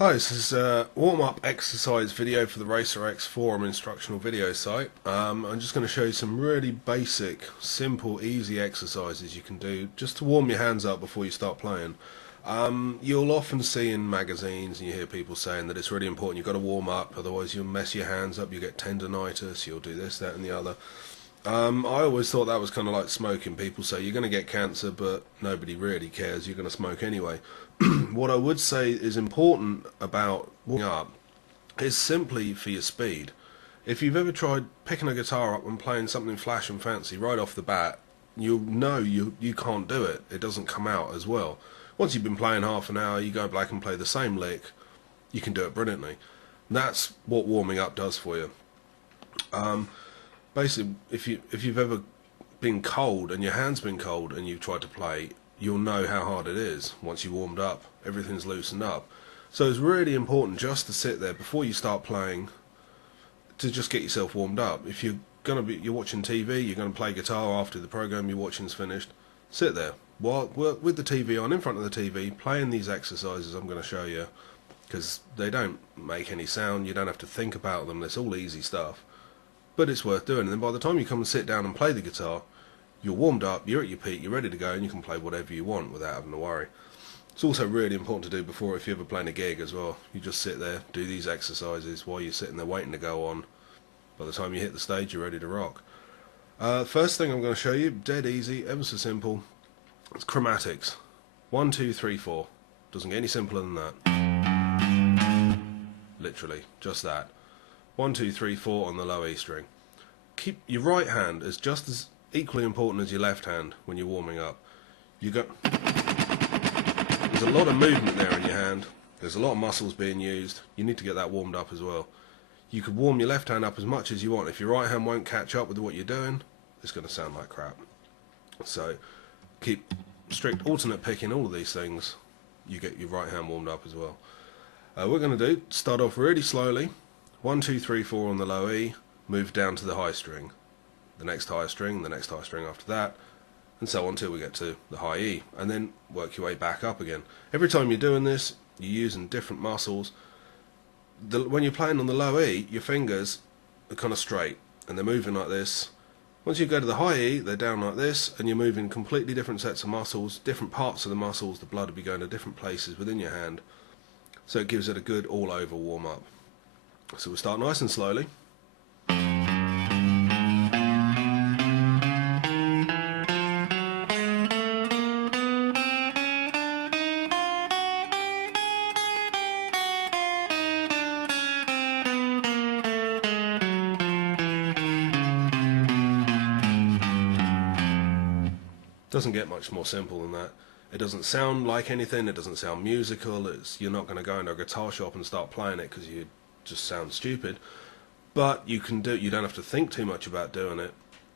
Hi, this is a warm-up exercise video for the RXC forum instructional video site. I'm just going to show you some really basic, simple, easy exercises you can do just to warm your hands up before you start playing. You'll often see in magazines and you hear people saying that it's really important, you've got to warm up, otherwise you'll mess your hands up, you'll get tendonitis, you'll do this, that and the other. I always thought that was kind of like smoking. People say you're going to get cancer, but nobody really cares, you're going to smoke anyway. What I would say is important about warming up is simply for your speed. If you've ever tried picking a guitar up and playing something flash and fancy right off the bat, you'll know you can't do it. It doesn't come out as well. Once you've been playing half an hour, you go back and play the same lick, you can do it brilliantly. And that's what warming up does for you. Basically, if you've ever been cold and your hand's been cold and you've tried to play, you'll know how hard it is. Once you warmed up, everything's loosened up. So it's really important just to sit there before you start playing to just get yourself warmed up. If you're watching TV, you're going to play guitar after the program you're watching's finished, sit there work with the TV on in front of the TV, playing these exercises I'm going to show you, because they don't make any sound, you don't have to think about them, it's all easy stuff, but it's worth doing. And then by the time you come and sit down and play the guitar, you're warmed up, you're at your peak, you're ready to go, and you can play whatever you want without having to worry. It's also really important to do before, if you're ever playing a gig as well. You just sit there, do these exercises while you're sitting there waiting to go on. By the time you hit the stage, you're ready to rock. First thing I'm going to show you, dead easy, ever so simple, it's chromatics. 1, 2, 3, 4. Doesn't get any simpler than that. Literally, just that. 1, 2, 3, 4 on the low E string. Keep your right hand as just as equally important as your left hand when you're warming up. There's a lot of movement there in your hand, there's a lot of muscles being used, you need to get that warmed up as well. You could warm your left hand up as much as you want. If your right hand won't catch up with what you're doing, it's going to sound like crap. So keep strict alternate picking, all of these things, you get your right hand warmed up as well. We're going to start off really slowly, 1, 2, 3, 4 on the low E, move down to the high string, the next higher string, the next higher string after that, and so on till we get to the high E, and then work your way back up again. Every time you're doing this, you're using different muscles. When you're playing on the low E, your fingers are kind of straight, and they're moving like this. Once you go to the high E, they're down like this, and you're moving completely different sets of muscles, different parts of the muscles, the blood will be going to different places within your hand, so it gives it a good all-over warm-up. So we'll start nice and slowly. Doesn't get much more simple than that. It doesn't sound like anything, it doesn't sound musical, you're not going to go into a guitar shop and start playing it because you just sound stupid, but you don't have to think too much about doing it.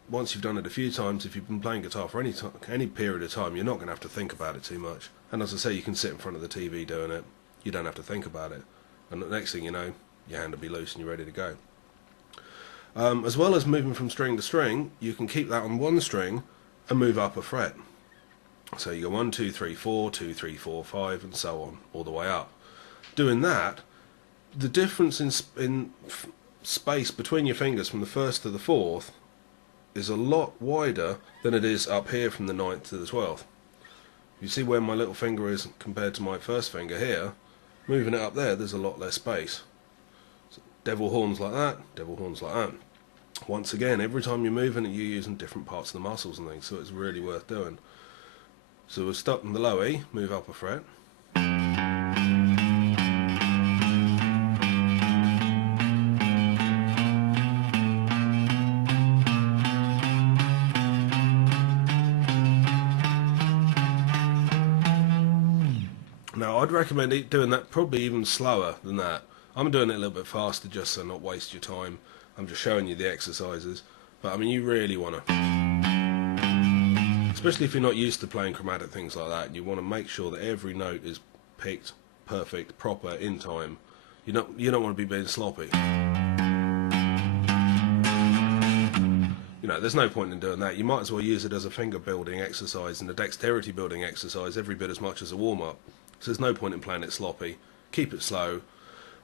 Once you've done it a few times, if you've been playing guitar for any period of time, you're not going to have to think about it too much. And as I say, you can sit in front of the TV doing it, you don't have to think about it, and the next thing you know, your hand will be loose and you're ready to go. As well as moving from string to string, you can keep that on one string and move up a fret. So you go 1, 2, 3, 4, 2, 3, 4, 5, and so on, all the way up. Doing that, the difference in space between your fingers from the 1st to the 4th is a lot wider than it is up here from the 9th to the 12th. You see where my little finger is compared to my first finger here, moving it up there, there's a lot less space. So devil horns like that, devil horns like that. Once again, every time you're moving, you're using different parts of the muscles and things, so it's really worth doing. So we'll start in the low E, move up a fret. Now I'd recommend doing that probably even slower than that. I'm doing it a little bit faster just so not waste your time. I'm just showing you the exercises, but I mean you really want to, especially if you're not used to playing chromatic things like that, you want to make sure that every note is picked perfect, proper, in time. You don't want to be being sloppy. You know, there's no point in doing that. You might as well use it as a finger building exercise and a dexterity building exercise every bit as much as a warm-up. So there's no point in playing it sloppy. keep it slow.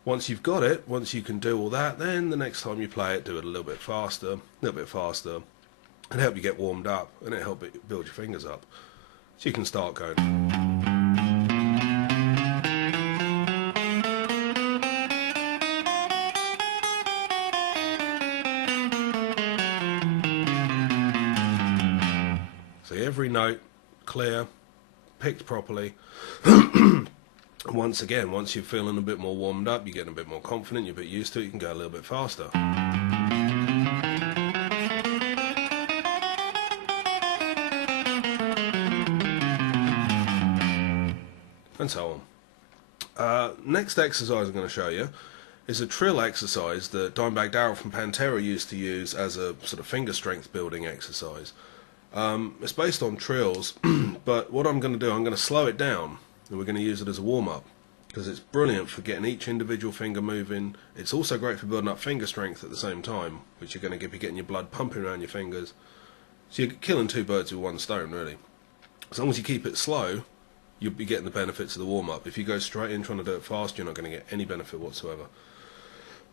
Once you've got it, once you can do all that, then the next time you play it, do it a little bit faster, and help you get warmed up, and it help it build your fingers up. So you can start going. So every note clear, picked properly. Once again, once you're feeling a bit more warmed up, you're getting a bit more confident, you're a bit used to it, you can go a little bit faster. And so on. Next exercise I'm going to show you is a trill exercise that Dimebag Darrell from Pantera used to use as a sort of finger strength building exercise. It's based on trills, but what I'm going to do, I'm going to slow it down, and we're going to use it as a warm-up, because it's brilliant for getting each individual finger moving. It's also great for building up finger strength at the same time, which you're going to be getting your blood pumping around your fingers. So you're killing two birds with one stone, really. As long as you keep it slow, you'll be getting the benefits of the warm-up. If you go straight in trying to do it fast, you're not going to get any benefit whatsoever.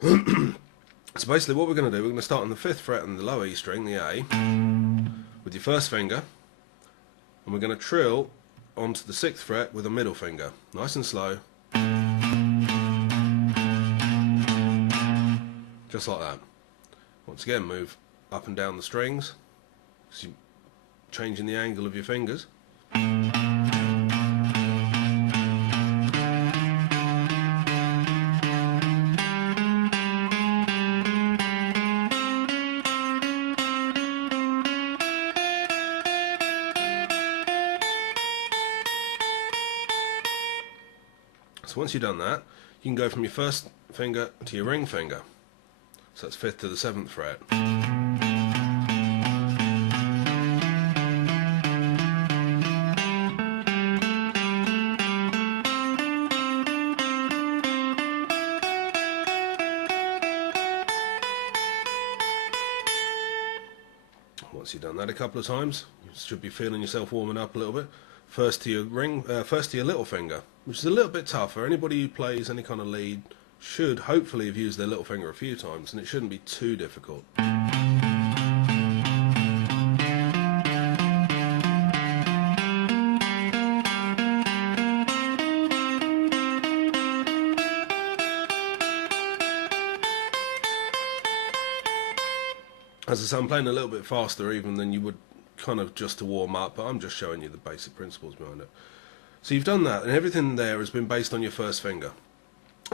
So basically what we're going to do, we're going to start on the 5th fret on the lower E string, the A, with your first finger, and we're going to trill onto the 6th fret with a middle finger, nice and slow, just like that. Once again, move up and down the strings, so you're changing the angle of your fingers. So once you've done that, you can go from your first finger to your ring finger. So that's 5th to the 7th fret. Once you've done that a couple of times, you should be feeling yourself warming up a little bit. First to your little finger, which is a little bit tougher. Anybody who plays any kind of lead should hopefully have used their little finger a few times, and it shouldn't be too difficult. As I say, I'm playing a little bit faster even than you would kind of just to warm up, but I'm just showing you the basic principles behind it. So you've done that, and everything there has been based on your first finger.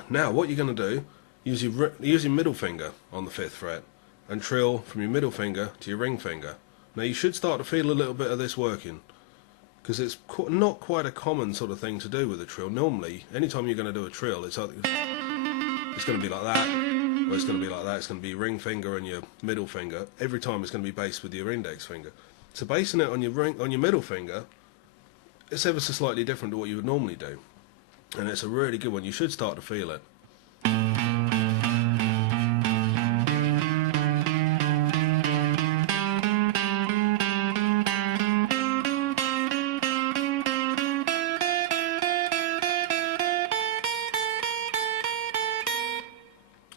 Now what you're going to do, use your middle finger on the 5th fret and trill from your middle finger to your ring finger. Now you should start to feel a little bit of this working, because it's not quite a common sort of thing to do with a trill. Normally, anytime you're going to do a trill, it's going to be like that, or it's going to be like that. It's going to be your ring finger and your middle finger. Every time it's going to be based with your index finger. So basing it on your middle finger, it's ever so slightly different to what you would normally do, and it's a really good one. You should start to feel it.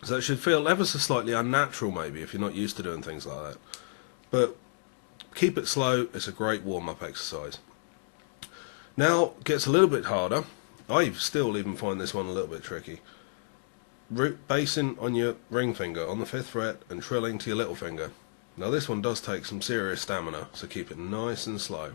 So it should feel ever so slightly unnatural maybe if you're not used to doing things like that. But keep it slow, it's a great warm-up exercise. Now it gets a little bit harder. I still even find this one a little bit tricky. Basing on your ring finger on the 5th fret and trilling to your little finger. Now this one does take some serious stamina, so keep it nice and slow.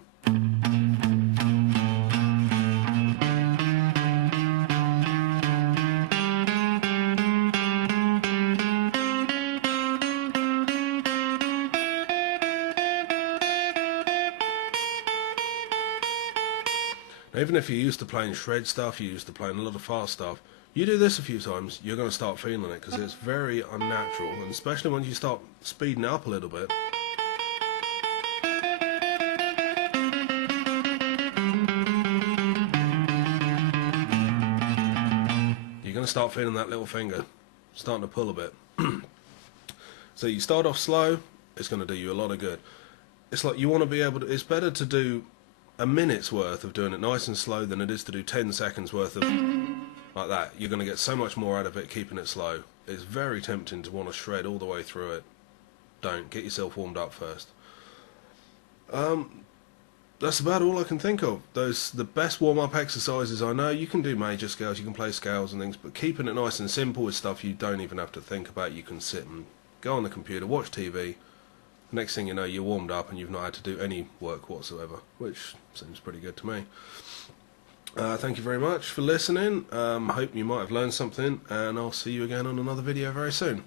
Even if you're used to playing shred stuff, you're used to playing a lot of fast stuff, you do this a few times, you're going to start feeling it, because it's very unnatural, and especially when you start speeding it up a little bit. You're going to start feeling that little finger starting to pull a bit. So you start off slow, it's going to do you a lot of good. It's like you want to be able to, it's better to do a minute's worth of doing it nice and slow than it is to do 10 seconds worth of like that, you're going to get so much more out of it keeping it slow. It's very tempting to want to shred all the way through it. Don't. Get yourself warmed up first. That's about all I can think of. The best warm-up exercises I know. You can do major scales, you can play scales and things, but keeping it nice and simple with stuff you don't even have to think about. You can sit and go on the computer, watch TV. Next thing you know, you're warmed up and you've not had to do any work whatsoever, which seems pretty good to me. Thank you very much for listening. Hope you might have learned something, and I'll see you again on another video very soon.